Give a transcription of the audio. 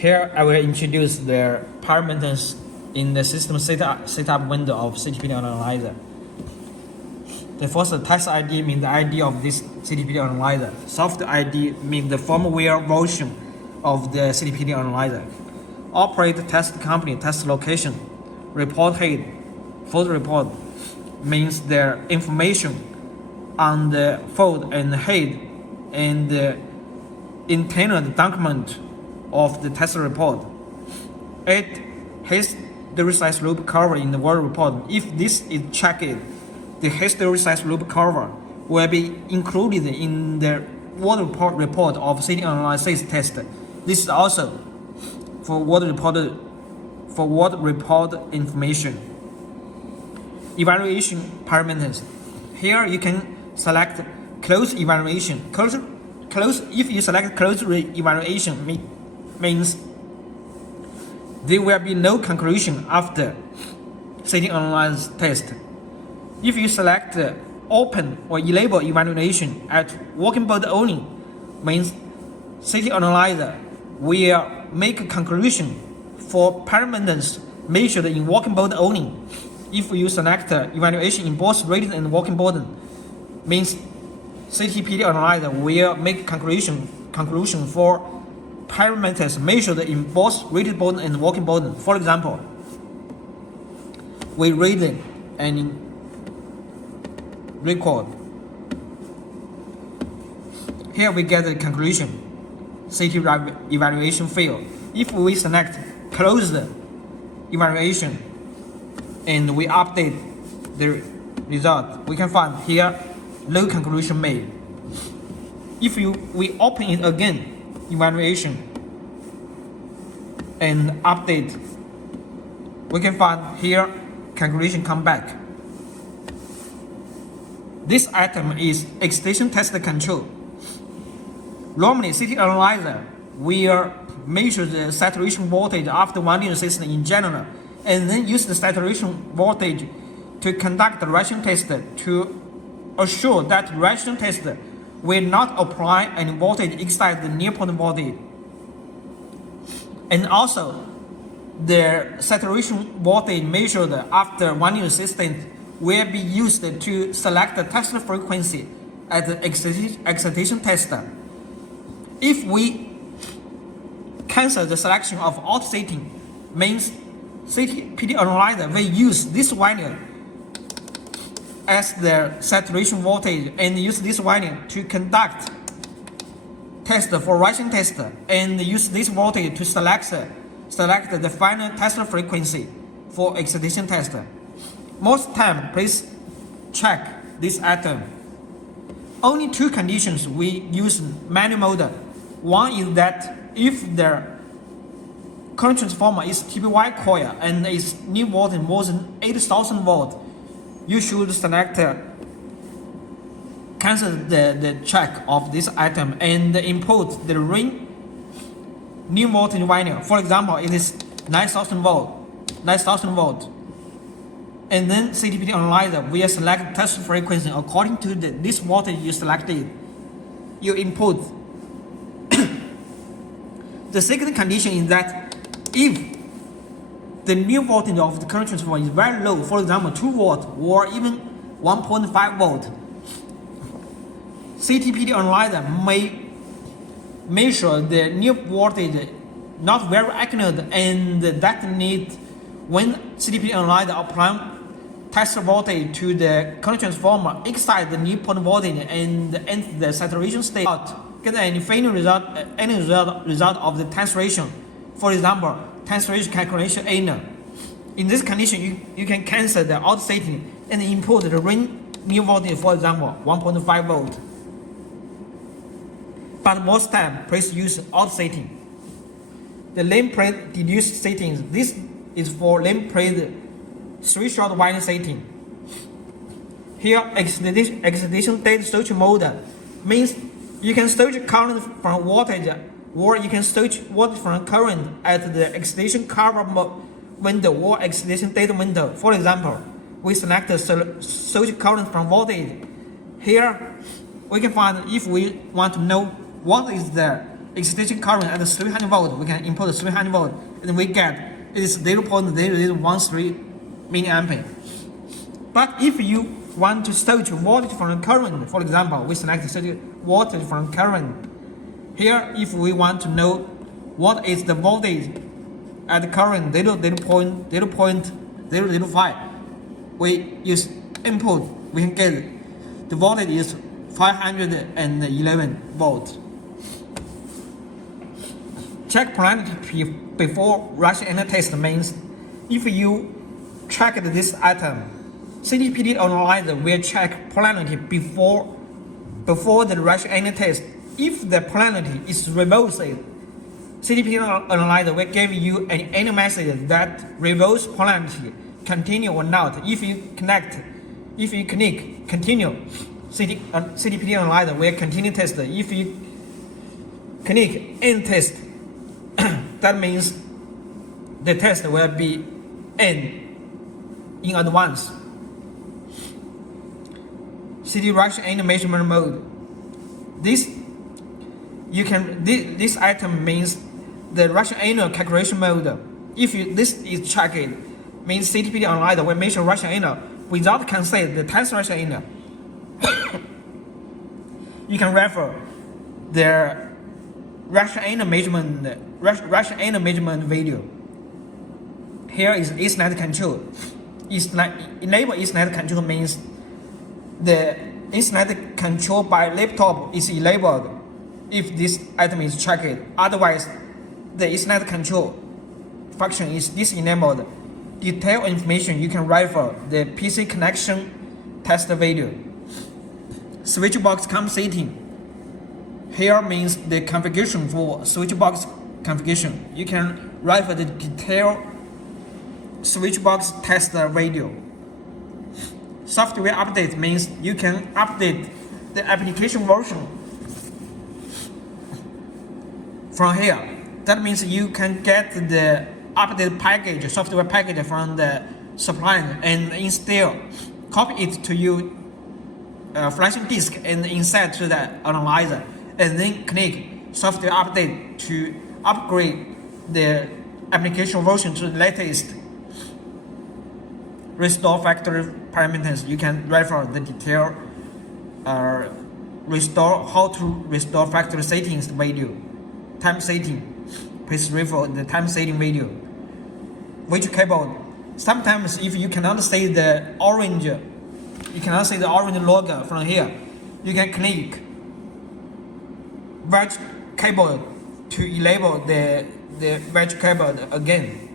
Here I will introduce the parameters in the system setup window of CTPD analyzer. The first test ID means the ID of this CTPD analyzer. Soft ID means the firmware version of the CTPD analyzer. Operator test company, test location, report head, fault report means the information on the fault and head and the internal document of the test report. It has the resize loop cover in the word report. If this is checked, the history size loop cover will be included in the word report of CT analysis test. This is also for word report information. Evaluation parameters. Here you can select close evaluation. If you select close evaluation means there will be no conclusion after CT analysis test. If you select open or enable evaluation at working board only, means CT analyzer will make a conclusion for parameters measured in working board only. If you select evaluation in both rated and working board, means CTPD analyzer will make conclusion for parameters measured in both rated board and working board. For example, we read and record. Here we get the conclusion. CT evaluation failed. If we select closed evaluation and we update the result, we can find here no conclusion made. If we open it again, evaluation and update, we can find here conclusion come back. This item is excitation test control. Normally, CT analyzer will measure the saturation voltage after winding system in general, and then use the saturation voltage to conduct the ration test to assure that ration test will not apply any voltage exceed the near point voltage. And also, the saturation voltage measured after winding resistance will be used to select the test frequency at the excitation test. If we cancel the selection of out setting, means CTPD analyzer will use this value as the saturation voltage and use this value to conduct test for ration test and use this voltage to select the final test frequency for excitation test. Most time, please check this item. Only two conditions we use manual mode. One is that if the current transformer is TPY coil and its new voltage more than 8,000 volt, you should select cancel the check of this item and input the ring new voltage value. For example, it is 9,000 volt. And then CTPD analyzer will select test frequency according to this voltage you selected. You input. The second condition is that if the new voltage of the current transformer is very low, for example 2 volt or even 1.5 volt, CTPD analyzer may measure the new voltage not very accurate, and that need when CTPD analyzer apply test voltage to the current transformer exceed the new point voltage and enter the saturation state, get any final result, result of the tensation. For example, tensation calculation error. In this condition, you can cancel the out setting and input the ring new voltage, for example 1.5 volt. But most time, please use out setting. The lane plate deduced settings. This is for lane plate 3 short winding setting. Here, excitation date search mode means you can search current from voltage, or you can search voltage from current at the excitation cover window or excitation date window. For example, we select the search current from voltage. Here, we can find if we want to know what is the excitation current at 300 volt. We can input 300 volt, and we get it is 0.0013 milliampere. But if you want to search voltage from current, for example, we select search voltage from current. Here, if we want to know what is the voltage at the current 0.005, we use input. We can get the voltage is 511 volts. Check polarity before rush and test means if you check this item, CDPD analyzer will check polarity before the rush and test. If the polarity is reversed, CDPD analyzer will give you any message that reverse polarity continue or not. If you click continue, CDPD analyzer will continue test. If you click end test, that means the test will be end in advance. CD rush and measurement mode. This item means the rush angle calculation mode. If this is checked, means CDPD analyzer will measure rush angle without consider the test rush angle. You can refer the rush angle measurement video. Here is Ethernet control. Enable Ethernet control means the Ethernet control by laptop is enabled if this item is checked. Otherwise, the Ethernet control function is disenabled. Detailed information you can refer the PC connection test video. Switch box COM setting. Here means the configuration for switch box configuration. You can refer the detailed switch box test video. Software update means you can update the application version from here. That means you can get the updated package, software package from the supplier and install, copy it to your flashing disk and insert to the analyzer, and then click software update to upgrade the application version to the latest. Restore factory parameters. You can refer the detail how to restore factory settings video. Time setting. Please refer the time setting video. Which cable? Sometimes if you cannot see the orange logo from here, you can click wedge cable to enable the wedge cable again.